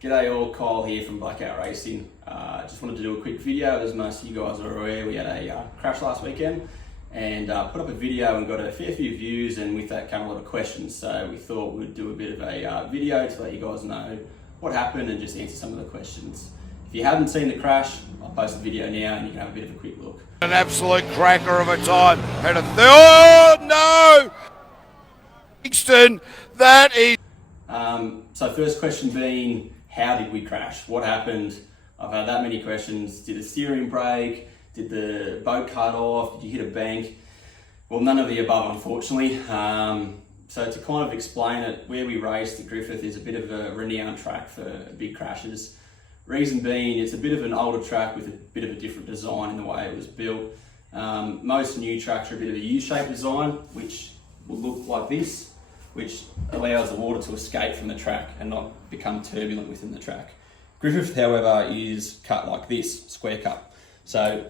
G'day all, Kyle here from Blackout Racing. Just wanted to do a quick video. As most of you guys are aware, we had a crash last weekend and put up a video and got a fair few views, and with that came a lot of questions. So we thought we'd do a bit of a video to let you guys know what happened and just answer some of the questions. If you haven't seen the crash, I'll post the video now and you can have a bit of a quick look. An absolute cracker of a time. Oh no! Kingston, that is... So first question being, how did we crash? What happened? I've had that many questions. Did the steering break? Did the boat cut off? Did you hit a bank? Well, none of the above, unfortunately. So to kind of explain it, where we raced at Griffith is a bit of a renowned track for big crashes. Reason being, it's a bit of an older track with a bit of a different design in the way it was built. Most new tracks are a bit of a U-shaped design, which will look like this, which allows the water to escape from the track and not become turbulent within the track. Griffith, however, is cut like this, square cut. So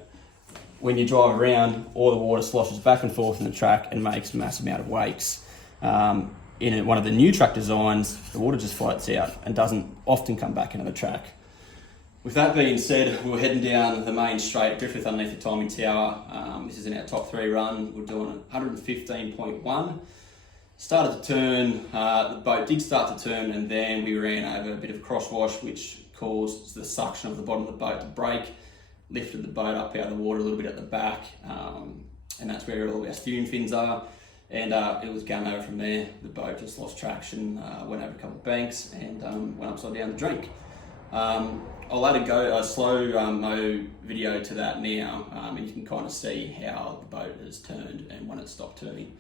when you drive around, all the water sloshes back and forth in the track and makes a massive amount of wakes. In one of the new track designs, the water just floats out and doesn't often come back into the track. With that being said, we were heading down the main straight at Griffith underneath the timing tower. This is in our top 3 run. We're doing 115.1. Started to turn, the boat did start to turn, and then we ran over a bit of crosswash, which caused the suction of the bottom of the boat to break, lifted the boat up out of the water a little bit at the back, and that's where all our steering fins are. And it was game over from there. The boat just lost traction, went over a couple of banks, and went upside down the drink. I'll add a slow mo video to that now, and you can kind of see how the boat has turned and when it stopped turning.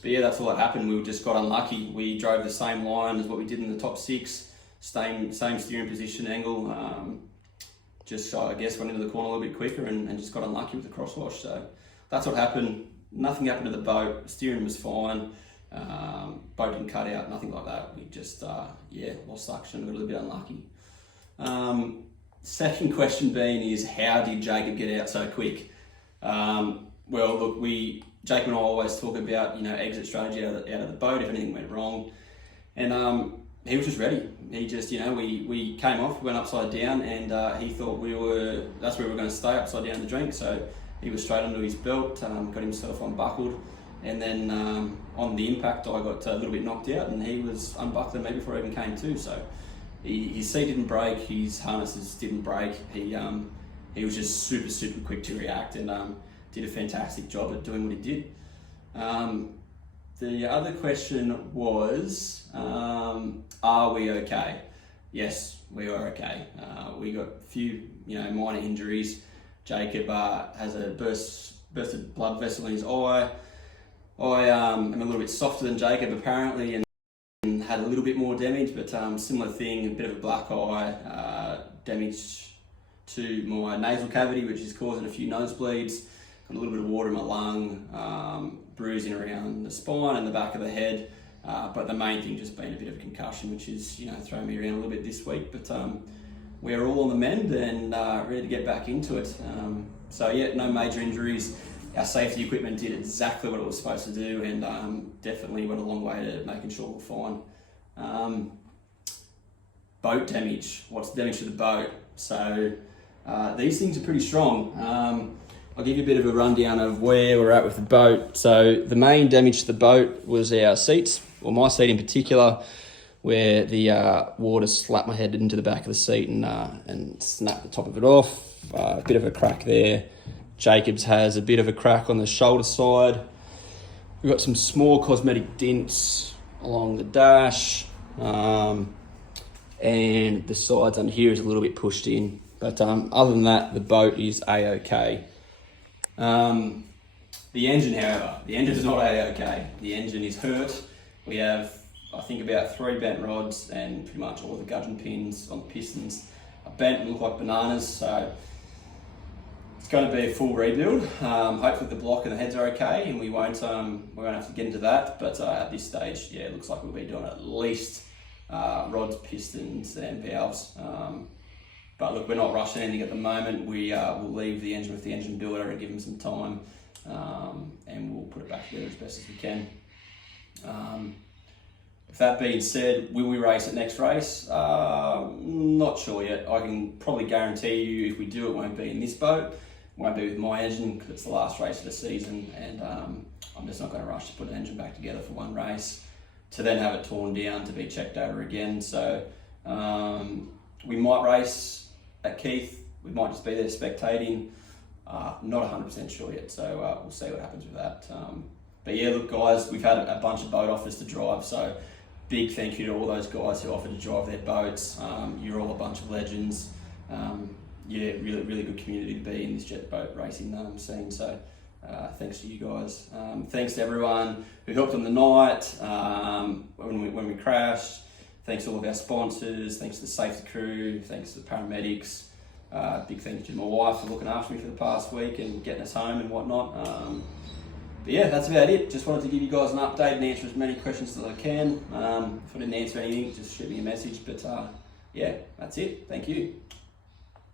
But yeah, that's all that happened. We just got unlucky. We drove the same line as what we did in the top 6, same steering position angle. Just I guess went into the corner a little bit quicker and just got unlucky with the crosswash. So that's what happened. Nothing happened to the boat. The steering was fine. Boat didn't cut out, nothing like that. We just lost suction, got a little bit unlucky. Second question being is, how did Jacob get out so quick? Well, look, Jacob and I always talk about, exit strategy out of the boat if anything went wrong. And he was just ready. He just, we came off, went upside down, and he thought that's where we were going to stay, upside down the drink. So he was straight onto his belt, got himself unbuckled. And then on the impact, I got a little bit knocked out, and he was unbuckling me before I even came to. So his seat didn't break, his harnesses didn't break. He was just super, super quick to react, and did a fantastic job at doing what he did. The other question was, are we okay? Yes, we are okay. We got a few, minor injuries. Jacob has a bursted blood vessel in his eye. I am a little bit softer than Jacob apparently, and had a little bit more damage, but similar thing, a bit of a black eye, damage to my nasal cavity, which is causing a few nosebleeds. Got a little bit of water in my lung, bruising around the spine and the back of the head, but the main thing just being a bit of concussion, which is throwing me around a little bit this week. But we're all on the mend and ready to get back into it. So yeah, no major injuries. Our safety equipment did exactly what it was supposed to do, and definitely went a long way to making sure we're fine. Boat damage. What's the damage to the boat? So these things are pretty strong. I'll give you a bit of a rundown of where we're at with the boat. So the main damage to the boat was our seats, or my seat in particular, where the water slapped my head into the back of the seat and snapped the top of it off. A bit of a crack there. Jacob's has a bit of a crack on the shoulder side. We've got some small cosmetic dents along the dash, and the sides under here is a little bit pushed in. But other than that, the boat is A-OK. The engine, however, the engine is not A-OK. The engine is hurt. We have, I think, about 3 bent rods, and pretty much all the gudgeon pins on the pistons are bent and look like bananas. So it's going to be a full rebuild. Hopefully the block and the heads are okay, and we won't have to get into that. But at this stage, yeah, it looks like we'll be doing at least rods, pistons, and valves. But look, we're not rushing anything at the moment. We'll leave the engine with the engine builder and give them some time, and we'll put it back together as best as we can. With that being said, will we race at next race? Not sure yet. I can probably guarantee you if we do, it won't be in this boat. It won't be with my engine because it's the last race of the season, and I'm just not going to rush to put an engine back together for one race to then have it torn down to be checked over again. So we might race at Keith. We might just be there spectating. Not 100% sure yet, so we'll see what happens with that. But yeah, look guys, we've had a bunch of boat offers to drive, so big thank you to all those guys who offered to drive their boats. You're all a bunch of legends. Yeah, really good community to be in this jet boat racing scene, so thanks to you guys. Thanks to everyone who helped on the night when we crashed. Thanks to all of our sponsors, thanks to the safety crew, thanks to the paramedics. Big thank you to my wife for looking after me for the past week and getting us home and whatnot. But yeah, that's about it. Just wanted to give you guys an update and answer as many questions as I can. If I didn't answer anything, just shoot me a message. But yeah, that's it. Thank you.